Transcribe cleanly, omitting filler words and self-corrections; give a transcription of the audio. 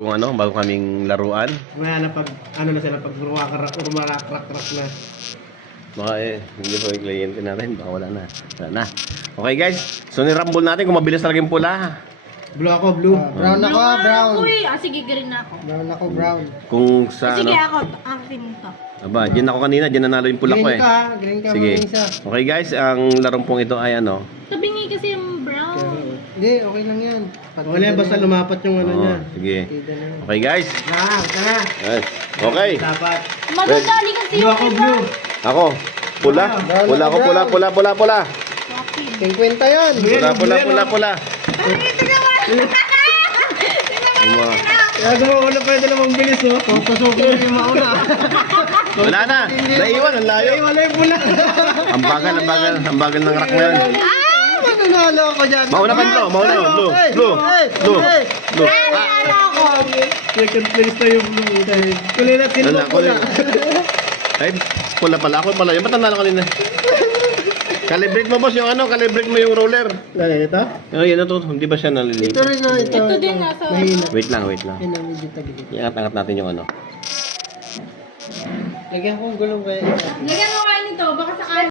Kung ano, bago kaming laruan. Wala na pag, ano na sila, pag rumarak-rak na. Baka hindi po yung kliyente natin. Baka wala na. Wala na. Okay guys, so nirambol natin kung mabilis talaga yung pula. Blue ako, blue. Brown ako, brown. Uy, sige, green na ako. Brown ako, brown. Kung sa Sige, ano. ako. Akin to. Aba, dyan ako kanina. Dyan nanalo yung pula ko Green eh. ka, green ka, Sige. mga isa. Okay guys, ang larong pong ito ay ano. Tabingi kasi yung brown. Hindi, okay lang yan. Wala yan, basta lumapat yung ano Oo, niya. sige. Kita na yan. Okay guys. Tara. Yes. Okay. Dapat. Madadali kasi Blue ako, blue. Ako. Pula. Pula ako, pula, pula, pula, pula. 50 yan. Pula. Uma. Kaya gumawa na pwede namang bilis, oh. Pasukin yung mauna. Wala na. Naiwan, ang layo. Ay, wala yung pula. Ang bagal ng rack na yan. Mananalo ako dyan. Mauna ka blue, mauna yun. Blue, blue, blue, blue. Second place na yung blue. Kulay na, sino Wala, ba pula? Ay, pula pala. Ako pala. Yung ba't nanalo kanina? Calibrate mo boss yung ano, calibrate mo yung roller. Dali, ito? Oh, yan na to. Hindi ba siya naliligo? Ito rin na, ito. Ito din nasa... Mahina. Wait lang. Yan na, medyo tagilid. Iangat-angat natin yung ano. Lagyan ko ang gulong kaya. Lagyan mo kayo nito. Baka